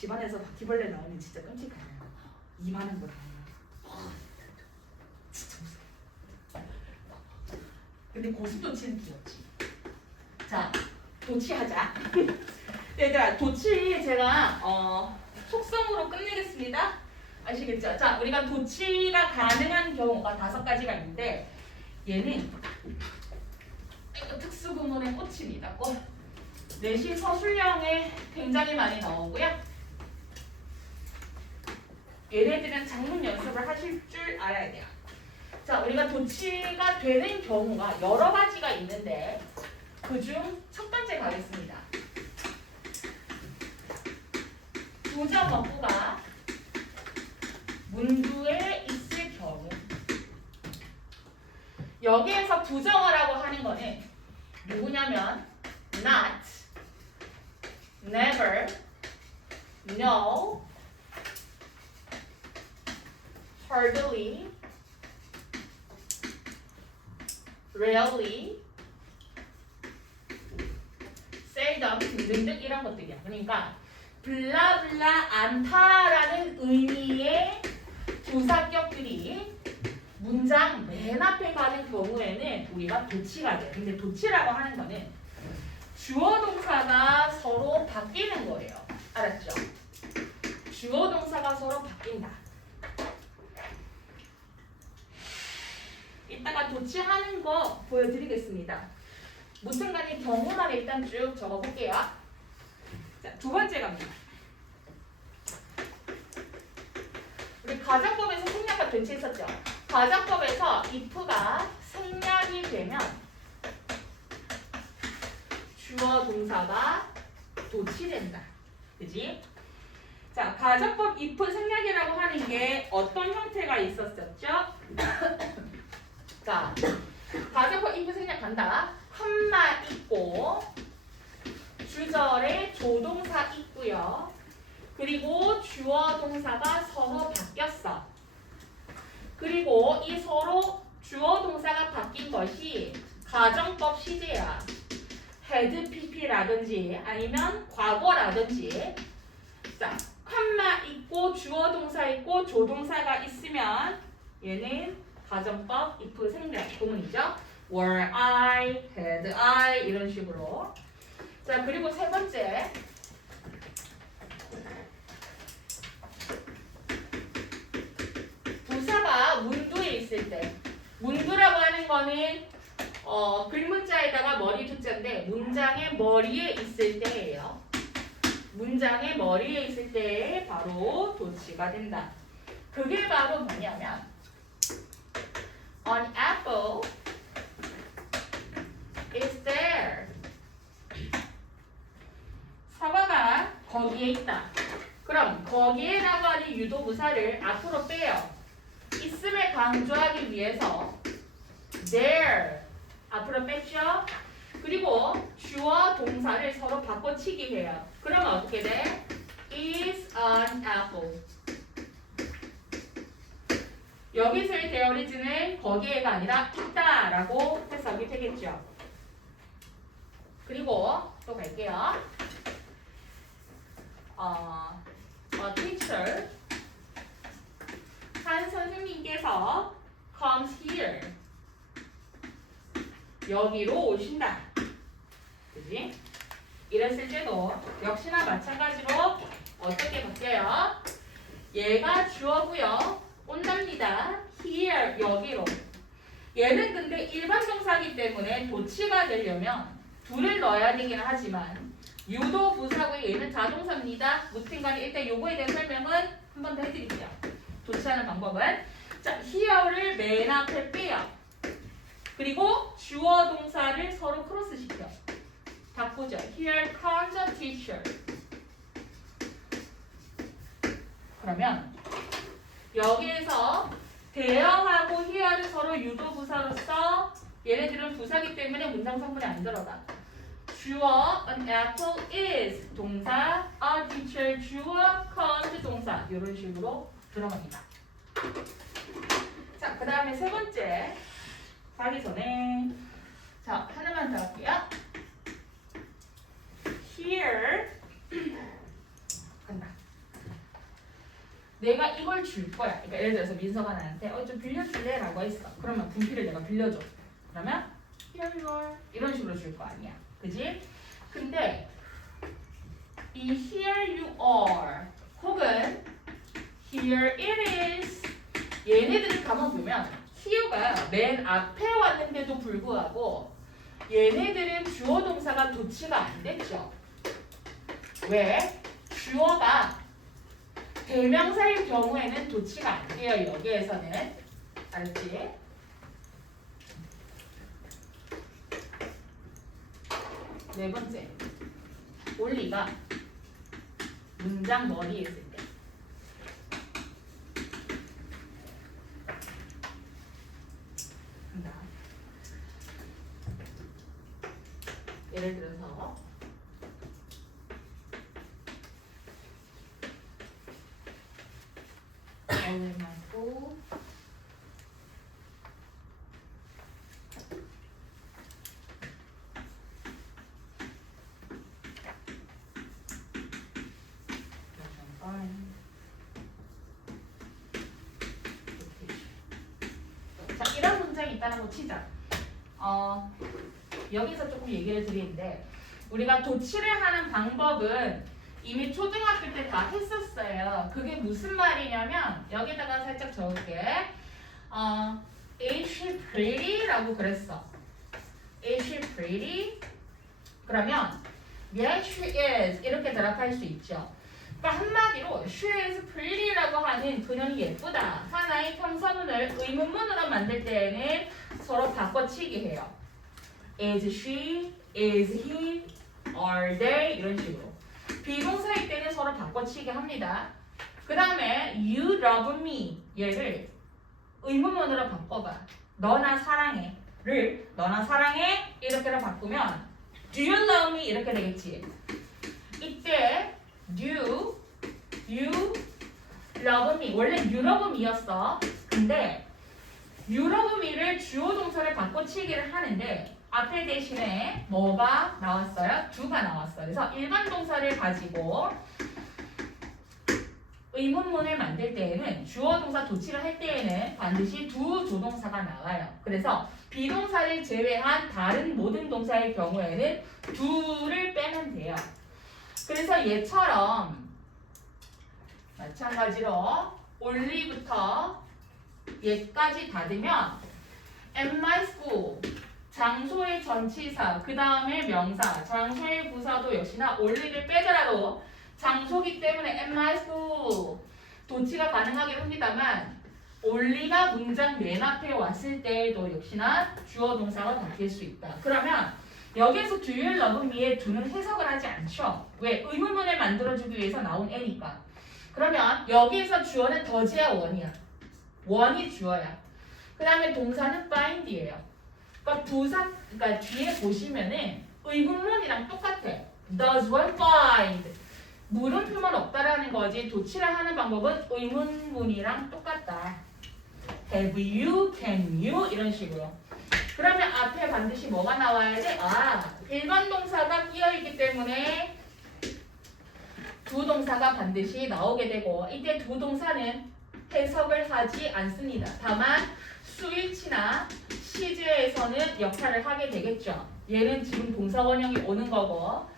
집안에서 바퀴벌레 나오면 진짜 끔찍하네요. 이만한 거 다. 진짜 무서워. 근데 고슴도치는 귀엽지. 자, 도치하자. 얘들아, 도치 제가 속성으로 끝내겠습니다. 아시겠죠? 자, 우리가 도치가 가능한 경우가 5가지가 있는데 얘는 특수구문의 꽃입니다. 꽃. 내시 서술형에 굉장히 많이 나오고요. 얘네들은 작문 연습을 하실 줄 알아야 돼요. 자, 우리가 도치가 되는 경우가 여러 가지가 있는데 그중 첫 번째 가겠습니다. 부정어구가 문구에 있을 경우. 여기에서 부정어라고 하는 거는 누구냐면 not, never, no, hardly, rarely, seldom 등등등 이런 것들이야. 그러니까 블라블라 않다라는 의미의 부사격들이 문장 맨 앞에 가는 경우에는 우리가 도치가 돼요. 근데 도치라고 하는 거는 주어 동사가 서로 바뀌는 거예요. 알았죠? 주어 동사가 서로 바뀐다. 이따가 도치하는 거 보여드리겠습니다. 무슨 간에 경우만 일단 쭉 적어볼게요. 자, 두 번째 갑니다. 우리 가정법에서 생략과 도치했었죠? 가정법에서 if가 생략이 되면 주어 동사가 도치된다. 그지? 자, 가정법 if 생략이라고 하는 게 어떤 형태가 있었었죠? 자, 가정법 if 생략한다. 컴마 있고 주절에 조동사 있고요. 그리고 주어 동사가 서로 바뀌었어. 그리고 이 서로 주어 동사가 바뀐 것이 가정법 시제야. had pp라든지 아니면 과거라든지. 자, 컴마 있고 주어 동사 있고 조동사가 있으면 얘는 가정법 if 생략 구문이죠. were I, had I 이런 식으로. 자, 그리고 세 번째. 부사가 문두에 있을 때. 문두라고 하는 거는 글문자에다가 머리 두자인데 문장의 머리에 있을 때예요. 문장의 머리에 있을 때 바로 도치가 된다. 그게 바로 뭐냐면 An apple is there. 사과가 거기에 있다. 그럼 거기에라고 하는 유도부사를 앞으로 빼요. 있음을 강조하기 위해서 there 앞으로 뺐죠. 그리고 주어 동사를 서로 바꿔치기 해요. 그러면 어떻게 돼? is an apple. 여기서의 데어리즈는 거기에가 아니라 있다라고 해석이 되겠죠. 그리고 또 갈게요. A teacher, 한 선생님께서 comes here. 여기로 오신다. 그지? 이랬을 때도 역시나 마찬가지로 어떻게 바뀌어요? 얘가 주어고요. 온답니다. here 여기로. 얘는 근데 일반 동사이기 때문에 도치가 되려면 둘을 넣어야 되긴 하지만 유도 부사고요. 얘는 자동사입니다. 무튼간에 일단 요거에 대한 설명은 한 번 더 해드릴게요. 도치하는 방법은 자, here를 맨 앞에 빼요. 그리고 주어 동사를 서로 크로스 시켜. 바꾸죠. Here comes a teacher. 그러면 여기에서 대어하고 here를 서로 유도 부사로서 얘네들은 부사기 때문에 문장 성분에 안 들어가. 주어 an apple is 동사, a teacher 주어, comes 동사 이런 식으로 들어갑니다. 자, 그 다음에 세 번째 가기 전에 자 하나만 더 할게요. Here 간다. 내가 이걸 줄 거야. 그러니까 예를 들어서 민서가 나한테 좀 빌려줄래? 라고 했어. 그러면 분필을 내가 빌려줘. 그러면 here you are 이런 식으로 줄 거 아니야. 그지? 근데 이 here you are 혹은 here it is 얘네들을 가만 보면 here가 맨 앞에 왔는데도 불구하고 얘네들은 주어 동사가 도치가 안 됐죠. 왜? 주어가 대명사일 경우에는 도치가 안 돼요. 여기에서는. 알았지? 네 번째. 올리가 문장 머리에 있을 때. 한다. 예를 들어서 맞고 자, 이런 문장이 있다는 거 치자. 여기서 조금 얘기를 드리는데 우리가 도치를 하는 방법은 이미 초등학교 때 다 했었어요. 그게 무슨 말이냐면 여기다가 살짝 적을게. Is she pretty? 라고 그랬어. Is she pretty? 그러면 Yes, she is. 이렇게 대답할 수 있죠. 그러니까 한마디로 she is pretty라고 하는 그녀는 예쁘다. 하나의 평서문을 의문문으로 만들 때에는 서로 바꿔치기 해요. Is she? Is he? Are they? 이런 식으로. 비동사일 때는 서로 바꿔치기 합니다. 그 다음에 you love me 얘를 의문문으로 바꿔봐. 너나 사랑해를 너나 사랑해 이렇게로 바꾸면 do you love me 이렇게 되겠지. 이때 do you love me 원래 you love me였어. 근데 you love me를 주어 동사를 바꿔치기를 하는데 앞에 대신에 뭐가 나왔어요? do가 나왔어요. 그래서 일반 동사를 가지고 의문문을 만들 때에는 주어 동사 도치를 할 때에는 반드시 do 조동사가 나와요. 그래서 비동사를 제외한 다른 모든 동사의 경우에는 do를 빼면 돼요. 그래서 얘처럼 마찬가지로 only부터 얘까지 닫으면 at my school 장소의 전치사 그 다음에 명사 장소의 부사도 역시나 only를 빼더라도 장소기 때문에 at my school 도치가 가능하긴 합니다만 only가 문장 맨 앞에 왔을 때에도 역시나 주어 동사가 바뀔 수 있다. 그러면 여기에서 do you love me의 do는 해석을 하지 않죠. 왜? 의문문을 만들어주기 위해서 나온 애니까. 그러면 여기에서 주어는 does야 on이야. on이 주어야. 그 다음에 동사는 find예요. 그러니까 그러니까 뒤에 보시면은 의문문이랑 똑같아. Does one find? 물음표만 없다라는 거지. 도치를 하는 방법은 의문문이랑 똑같다. Have you? Can you? 이런 식으로. 그러면 앞에 반드시 뭐가 나와야 돼? 일반 동사가 끼어있기 때문에 두 동사가 반드시 나오게 되고 이때 두 동사는 해석을 하지 않습니다. 다만 스위치나 시제에서는 역할을 하게 되겠죠. 얘는 지금 동사 원형이 오는 거고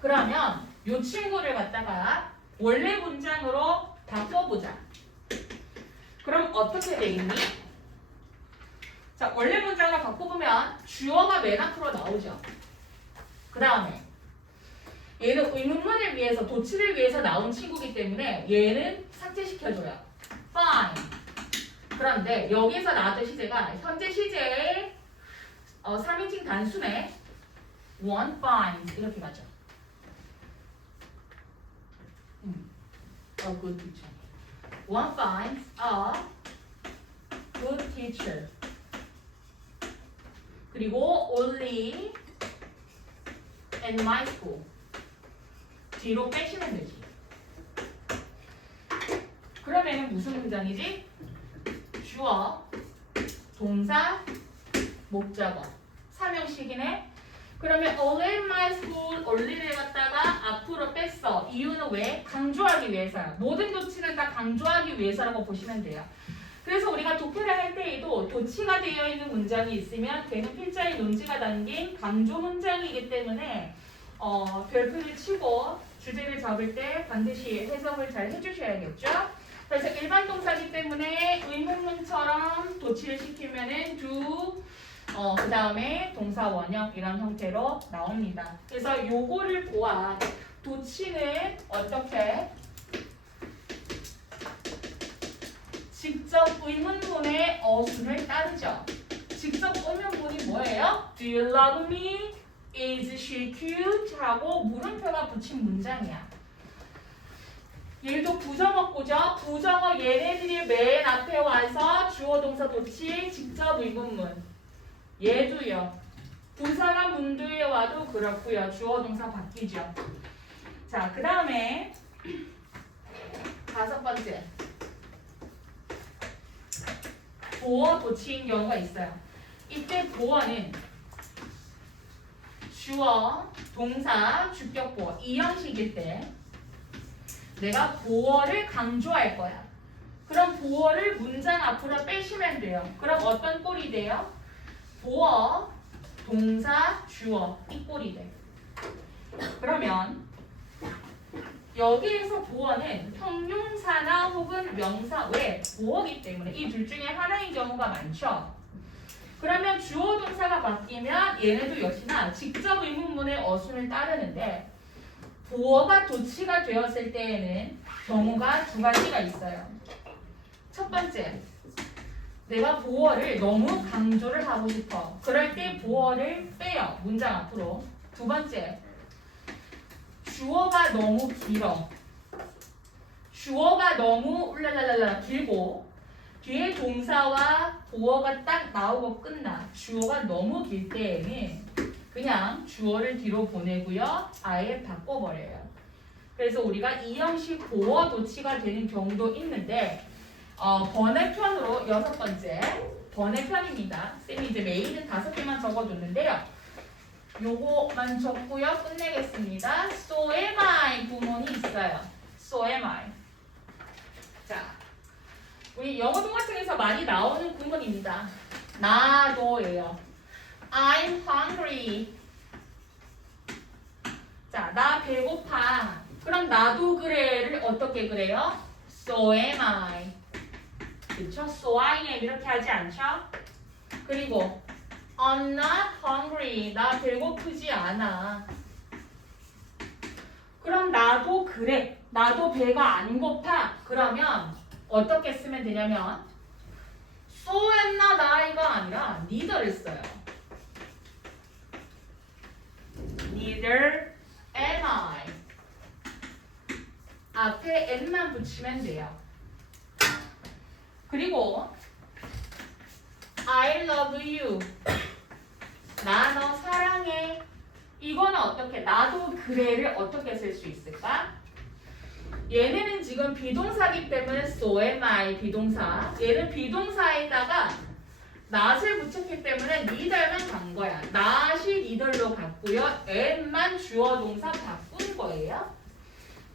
그러면 이 친구를 갖다가 원래 문장으로 바꿔보자. 그럼 어떻게 되겠니? 자, 원래 문장으로 바꿔보면 주어가 맨 앞으로 나오죠. 그 다음에 얘는 의문문을 위해서 도치를 위해서 나온 친구이기 때문에 얘는 삭제시켜줘요. fine. 그런데 여기서 나왔던 시제가 현재 시제의 3인칭 단순에 one finds 이렇게 가죠. A good teacher. One finds a good teacher. 그리고 only in my school. 뒤로 빼시면 되지. 그러면은 무슨 문장이지? 주어, 동사, 목적어. 삼형식이네. 그러면 all in my school only를 갖다가 앞으로 뺐어. 이유는 왜? 강조하기 위해서야. 모든 도치는 다 강조하기 위해서라고 보시면 돼요. 그래서 우리가 독해를 할 때에도 도치가 되어 있는 문장이 있으면 걔는 필자의 논지가 담긴 강조 문장이기 때문에 별표를 치고 주제를 잡을 때 반드시 해석을 잘 해주셔야겠죠. 그래서 일반 동사기 때문에 의문문처럼 도치를 시키면은 do 그 다음에 동사 원형 이런 형태로 나옵니다. 그래서 요거를 보아 도치는 어떻게 직접 의문문의 어순을 따르죠. 직접 의문문이 뭐예요? Do you love me? Is she cute? 하고 물음표가 붙인 문장이야. 얘도 부정어구죠. 부정어 얘네들이 맨 앞에 와서 주어 동사 도치 직접 의문문. 얘도요. 부사가 문두에 와도 그렇고요. 주어 동사 바뀌죠. 자, 그 다음에 5번째. 보어 도치인 경우가 있어요. 이때 보어는 주어, 동사, 주격 보어 이 형식일 때 내가 보어를 강조할 거야. 그럼 보어를 문장 앞으로 빼시면 돼요. 그럼 어떤 꼴이 돼요? 보어, 동사, 주어 이 꼴이 돼. 그러면 여기에서 보어는 형용사나 혹은 명사 외 보어이기 때문에 이 둘 중에 하나인 경우가 많죠. 그러면 주어 동사가 바뀌면 얘네도 역시나 직접 의문문의 어순을 따르는데 보어가 도치가 되었을 때에는 경우가 두 가지가 있어요. 첫 번째, 내가 보어를 너무 강조를 하고 싶어. 그럴 때 보어를 빼요. 문장 앞으로. 두 번째, 주어가 너무 길어. 주어가 너무 울랄랄랄라 길고 뒤에 동사와 보어가 딱 나오고 끝나. 주어가 너무 길 때에는 그냥 주어를 뒤로 보내고요. 아예 바꿔버려요. 그래서 우리가 이 형식 보어 도치가 되는 경우도 있는데 번외편으로 6번째 번외편입니다. 쌤이 이제 메일은 5개만 적어줬는데요. 요거만 적고요. 끝내겠습니다. So am I 구문이 있어요. So am I. 자, 우리 영어 동화책에서 많이 나오는 구문입니다. 나도예요. I'm hungry. 자, 나 배고파. 그럼 나도 그래를 어떻게 그래요? So am I. 그쵸? So I am 이렇게 하지 않죠? 그리고 I'm not hungry. 나 배고프지 않아. 그럼 나도 그래. 나도 배가 안 고파. 그러면 어떻게 쓰면 되냐면 so am not I가 아니라 neither를 써요. Neither am I. 앞에 am만 붙이면 돼요. 그리고 I love you. 나 너 사랑해. 이거는 어떻게 나도 그래를 어떻게 쓸 수 있을까? 얘네는 지금 비동사기 때문에 so am I 비동사. 얘는 비동사에다가 not을 붙였기 때문에 neither만 간 거야. not이 neither로 갔고요. am만 주어 동사 바꾼 거예요.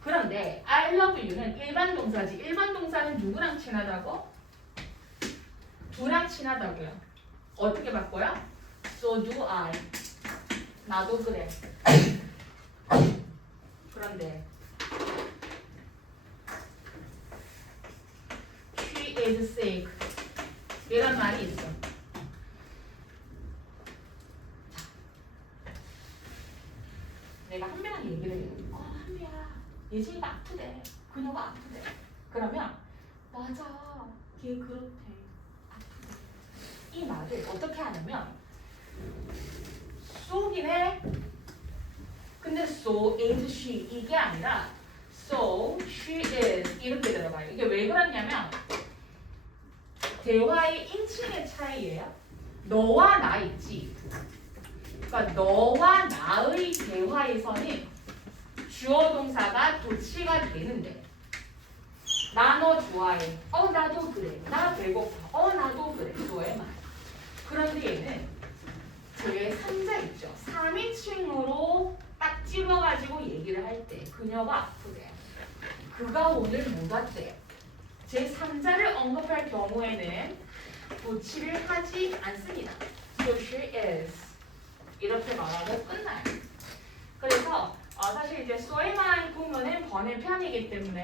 그런데 I love you는 일반 동사지. 일반 동사는 누구랑 친하다고? 두랑 친하다고요. 어떻게 바꿔요? So do I. 나도 그래. 그런데 She is sick. 이런 말이 있어. 내가 한배랑 얘기를 해요. 한배야, 예진이가 아프대. 그녀가 아프대. 그러면 맞아, 걔 그렇대. 아프대. 이 말을 어떻게 하냐면 so긴 해. 근데 so is she 이게 아니라 so she is 이렇게 들어가요. 이게 왜 그러냐면 대화의 인칭의 차이예요. 너와 나 있지. 그러니까 너와 나의 대화에서는 주어 동사가 도치가 되는데 나 너 좋아해. 나도 그래. 나 배고파. 나도 그래. 너의 말. 그런데 얘는 제3자 있죠. 3인칭으로 딱 집어가지고 얘기를 할 때 그녀가 아프대요. 그가 오늘 못 왔대요. 제3자를 언급할 경우에는 도치를 하지 않습니다. So she is 이렇게 말하고 끝나요. 그래서 사실 이제 so에만 구문은 번외편이기 때문에